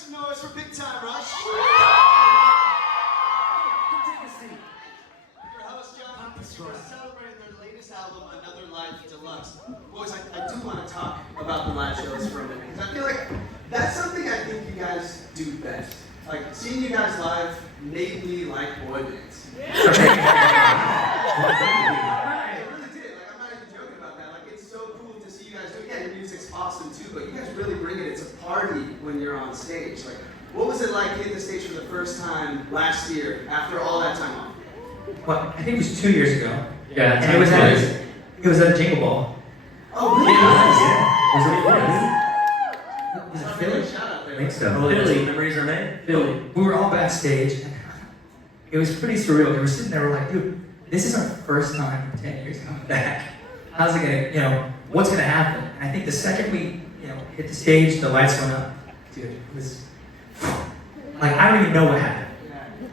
some noise for Big Time Rush. Take a seat. Your host, John, we're celebrating their latest album, Another Life Deluxe. Boys, I do want to talk about the live shows for a minute, because I feel like that's something I think you guys do best. Like, seeing you guys live made me like boy bands. Yeah. I really did. Like, I'm not even joking about that. Like, it's so cool to see you guys do it. Yeah, your music's awesome too, but you guys really bring it. It's a party when you're on stage. Like, what was it like hitting the stage for the first time last year after all that time off? Well, I think it was 2 years ago. Yeah, and it was at Jingle Ball. Oh, really? Was it Philly? Shout out there. I think so. Philly. Memories are made. Philly. We were all backstage. It was pretty surreal. We were sitting there, we're like, dude, this is our first time in 10 years coming back. How's it gonna, what's gonna happen? And I think the second we, hit the stage, the lights went up. Dude, it was, like, I don't even know what happened.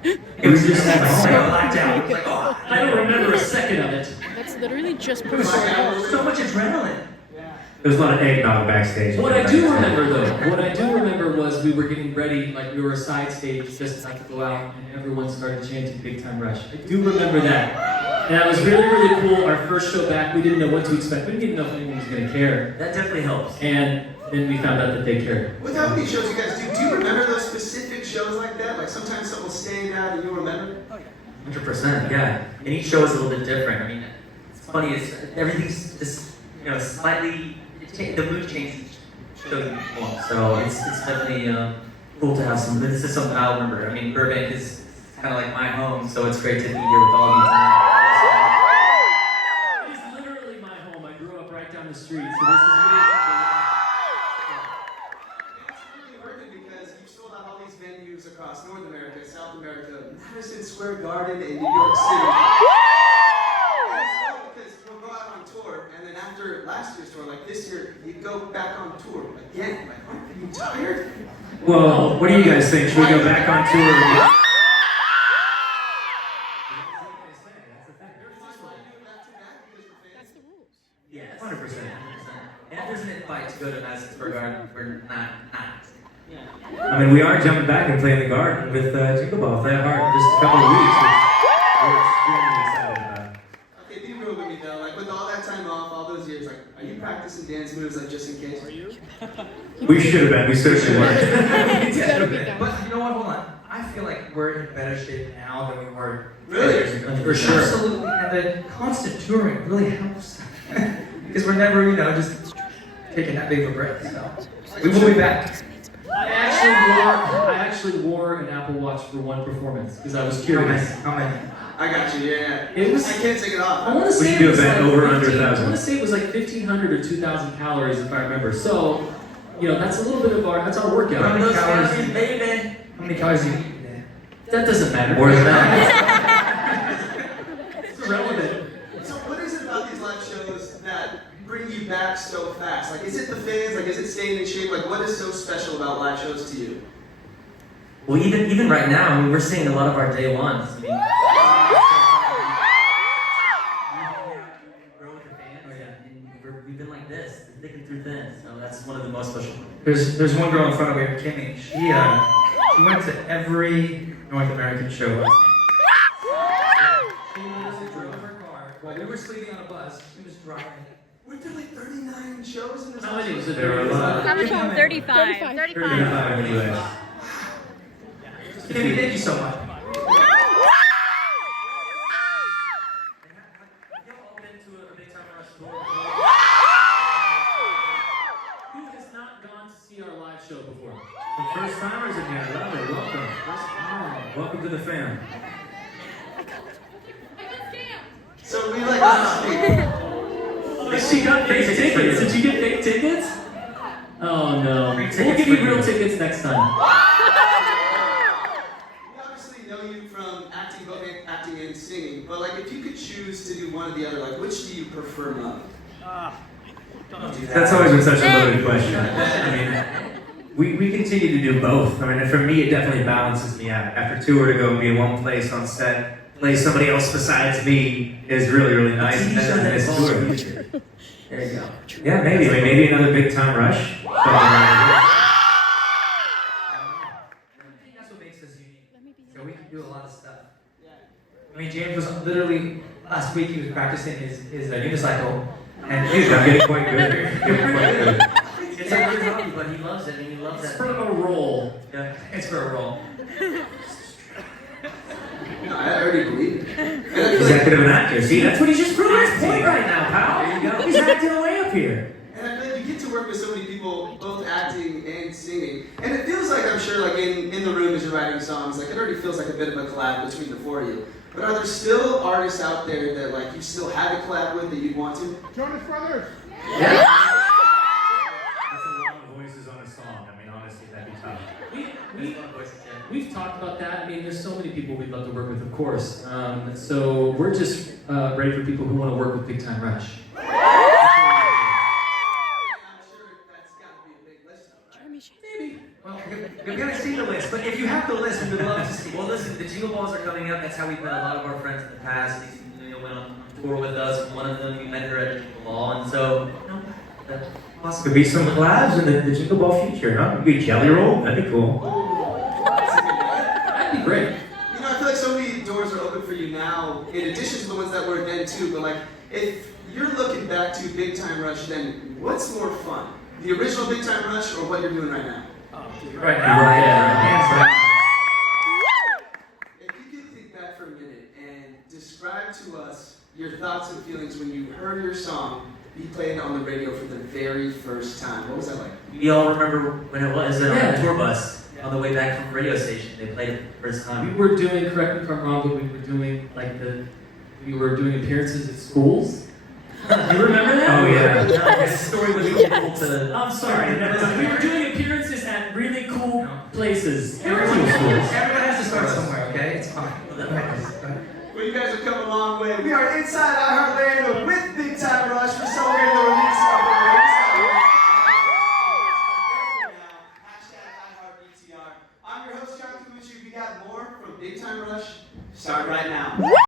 It was just like, blacked out. It was like, oh, I don't remember a second of it. That's literally just it was so much adrenaline. There was a lot of eggnog backstage. What I do remember was we were getting ready, like we were a side stage just about to go out, and everyone started chanting Big Time Rush. I do remember that. And that was really, really cool. Our first show back, we didn't know what to expect. We didn't even know if anyone was going to care. That definitely helps. And then we found out that they cared. With how many shows you guys do you remember those specific shows like that? Like sometimes something will stand out and you'll remember it? 100%, yeah. And each show is a little bit different. I mean, it's funny, everything's just, slightly, the mood changes each show that you perform. So it's definitely cool to have some, this is something I'll remember. I mean, Burbank is kind of like my home, so it's great to be here with all of you tonight. It is literally my home. I grew up right down the street, so this is really Because you've sold out all these venues across North America, South America, Madison Square Garden, and New York City. Because we'll go out on tour, and then after last year's tour, like this year, you go back on tour again. Like, are you tired? Well, what do you guys think? Should we go back on tour again? That's the rules. Yes, 100%. And if there's an invite to go to Madison Square Garden, we're not. I mean, we are jumping back and playing the Garden with Jingle Ball for that heart in just a couple of weeks, which we're extremely excited about. Okay, be real with me though. Like with all that time off, all those years, like, are you practicing dance moves like just in case? Are you? We should have been. We certainly were. It's gotta be done. But you know what? Hold on. I feel like we're in better shape now than we were Really? years ago. For sure. Absolutely. And the constant touring really helps. Because we're never, just taking that big of a break. So we will be back. I actually wore an Apple Watch for one performance because I was curious. How many? I got you, yeah. It was. I can't take it off. I want to We say should do it a was bet like over under 15 1,000. I want to say it was like 1,500 or 2,000 calories if I remember. So, that's a little bit of that's our workout. How many calories do you eat? How many calories do you eat? That doesn't matter. More than that. It's irrelevant. So what is it about these live shows that bring you back so fast? Like, is it the fans? Like, is it staying in shape? Like, what is so special about live shows to you? Well, even right now, I mean, we're seeing a lot of our day ones. I mean, grow with the fans, and we've been like this, thick and through thin. So that's one of the most special. There's one girl in front of me, Kimmy. She went to every North American show. She drove her car while we were sleeping on a bus. She was driving. We did like 39 shows in this. How many was it? There were a lot. How much on 35? 35 in the US. Kimmy, thank you so much. Who has not gone to see our live show before? The first timers in here. I love it. Welcome. Welcome to the fam. So we like. She got fake tickets. Did you get fake tickets? Oh no. We'll give you real tickets next time. We obviously know you from acting, both acting and singing, but like if you could choose to do one or the other, like which do you prefer most? That's always been such a loaded question. I mean, we continue to do both. I mean, for me, it definitely balances me out. After tour, to go be in one place on set, play somebody else besides me is really, really nice. And then this tour. There you go. Yeah, maybe. I mean, maybe another Big Time Rush. But, I mean, James was literally, last week he was practicing his unicycle. And Dude, I'm getting quite good here. Getting quite good. it's a weird hobby, but he loves it. I mean, he loves It's that. for a roll. Yeah, it's for a roll. No, I already believe it. And I feel like, Executive and actor. See, that's what he's just proving his point right now, pal. There you go. He's acting away up here. and I feel like you get to work with so many people, both acting and singing. And it feels like, I'm sure, like in the room as you're writing songs, like it already feels like a bit of a collab between the four of you. But are there still artists out there that like you still have a collab with that you'd want to? Jonas Brothers. That's a lot of voices on a song. I mean, honestly, that'd be tough. We've talked about that. I mean, there's so many people we'd love to work with, of course. So we're just ready for people who want to work with Big Time Rush. I'm sure that's got to be a big list, though, right? Maybe. Well, we haven't seen the list, but if you have the list, we would love to see. Well, listen, the Jingle Balls are coming up. That's how we've met a lot of our friends in the past. These went on tour with us. One of them, we met her at Jingle Ball, and so, that Could be some collabs in the Jingle Ball future, huh? Could be Jelly Roll. That'd be cool. That's a good one. That'd be great. You know, I feel like so many doors are open for you now, in addition to the ones that were then too. But like, if you're looking back to Big Time Rush, then what's more fun? The original Big Time Rush or what you're doing right now? right now, hands down. If you could think back for a minute and describe to us your thoughts and feelings when you heard your song be played on the radio for the very first time, what was that like? We all remember when it was on Yeah. the tour bus on the way back from the radio station. They played it for the first We time. were doing, correct me if I'm wrong, but we were doing appearances at schools. You remember that? Oh, yeah. This story was equal to. I'm sorry. We were doing appearances at really cool places. Everyone has to start somewhere, okay? It's fine. Well, you guys have come a long way. We are inside iHeartRadio with Big Time Rush. We're celebrating the release of the latest album. #iHeartBTR. I'm your host, John Kikuchi. We got more from Big Time Rush. Start right now.